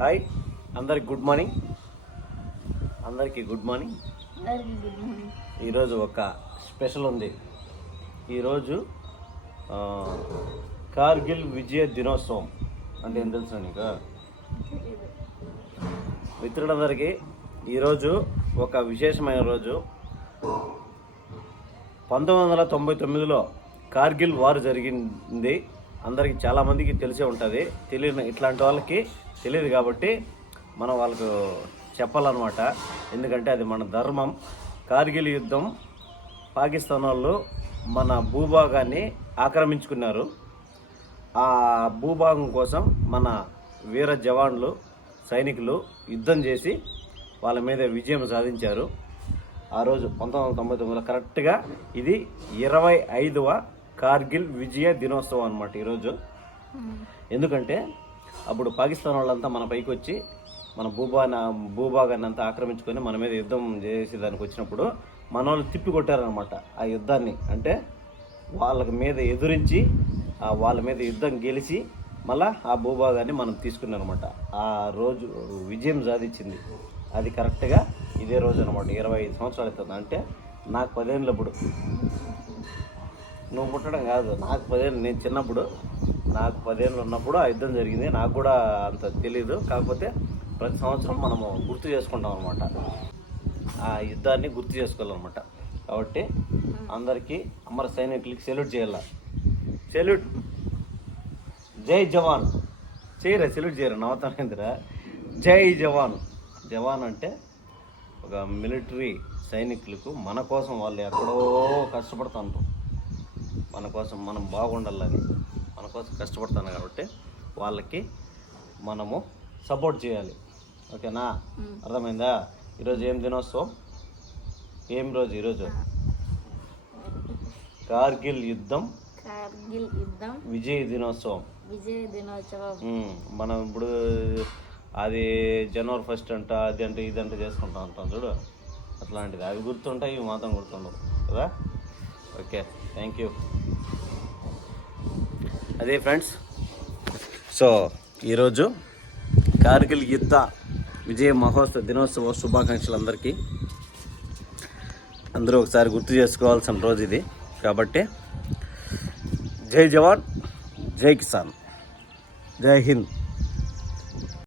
Hi. అందరికి good morning. అందరికీ good morning. ఈరోజు ఒక స్పెషల్ ఉంది. ఈరోజు కార్గిల్ విజయ దినోత్సవం. అంటే ఏం తెలుసు నీకు? మిత్రులందరికీ ఈరోజు ఒక విశేషమైన రోజు. పంతొమ్మిది వందల తొంభై తొమ్మిదిలో కార్గిల్ వార్ జరిగింది. అందరికీ చాలామందికి తెలిసే ఉంటుంది. తెలియని ఇట్లాంటి వాళ్ళకి తెలియదు కాబట్టి మనం వాళ్ళకు చెప్పాలన్నమాట. ఎందుకంటే అది మన ధర్మం. కార్గిల్ యుద్ధం పాకిస్తాన్ వాళ్ళు మన భూభాగాన్ని ఆక్రమించుకున్నారు. ఆ భూభాగం కోసం మన వీర జవాన్లు సైనికులు యుద్ధం చేసి వాళ్ళ మీద విజయం సాధించారు. ఆ రోజు పంతొమ్మిది వందల తొంభై తొమ్మిదిలో కరెక్ట్గా ఇది ఇరవై ఐదవ కార్గిల్ విజయ దినోత్సవం అనమాట ఈరోజు. ఎందుకంటే అప్పుడు పాకిస్తాన్ వాళ్ళంతా మన పైకి వచ్చి మన భూభాన భూభాగాన్ని అంతా ఆక్రమించుకొని మన మీద యుద్ధం చేసేదానికి వచ్చినప్పుడు మన వాళ్ళు తిప్పి కొట్టారనమాట ఆ యుద్ధాన్ని. అంటే వాళ్ళ మీద ఎదురించి ఆ వాళ్ళ మీద యుద్ధం గెలిచి మళ్ళా ఆ భూభాగాన్ని మనం తీసుకున్నారనమాట ఆ రోజు విజయం సాధించింది. అది కరెక్ట్గా ఇదే రోజు అనమాట ఇరవై ఐదు సంవత్సరాలు అవుతుంది. అంటే నాకు పదేళ్ళప్పుడు నువ్వు పుట్టడం కాదు. నాకు పదేళ్ళు నేను చిన్నప్పుడు నాకు పదేళ్ళు ఉన్నప్పుడు ఆ యుద్ధం జరిగింది. నాకు కూడా అంత తెలీదు. కాకపోతే ప్రతి సంవత్సరం మనము గుర్తు చేసుకుంటాం అనమాట ఆ యుద్ధాన్ని గుర్తు చేసుకోవాలన్నమాట. కాబట్టి అందరికీ అమర సైనికులకి సెల్యూట్ చేయాల. సెల్యూట్! జై జవాన్! చేయరా సెల్యూట్ చేయరా? నవతనేంద్ర జై జవాన్! జవాన్ అంటే ఒక మిలిటరీ సైనికులకు మన కోసం వాళ్ళు ఎక్కడో కష్టపడుతుంటారు. మన కోసం మనం బాగుండాలని మన కోసం కష్టపడుతున్నాం కాబట్టి వాళ్ళకి మనము సపోర్ట్ చేయాలి. ఓకేనా? అర్థమైందా? ఈరోజు ఏం దినోత్సవం? ఏం రోజు ఈరోజు? కార్గిల్ యుద్ధం. కార్గిల్ యుద్ధం. విజయ దినోత్సవం. విజయ దినోత్సవం. మనం ఇప్పుడు అది జనవరి ఫస్ట్ అంట అది అంటే ఇది అంటే చేసుకుంటా ఉంటాం చూడు. అట్లాంటిది. అవి గుర్తుంటాయి ఇవి మాత్రం గుర్తుండవు. కదా? ఓకే థ్యాంక్ యూ అదే ఫ్రెండ్స్ సో ఈరోజు కార్గిల్ యుద్ధ విజయ మహోత్సవ దినోత్సవ శుభాకాంక్షలు అందరికీ. అందరూ ఒకసారి గుర్తు చేసుకోవాల్సిన రోజు ఇది. కాబట్టి జై జవాన్ జై కిసాన్ జై హింద్.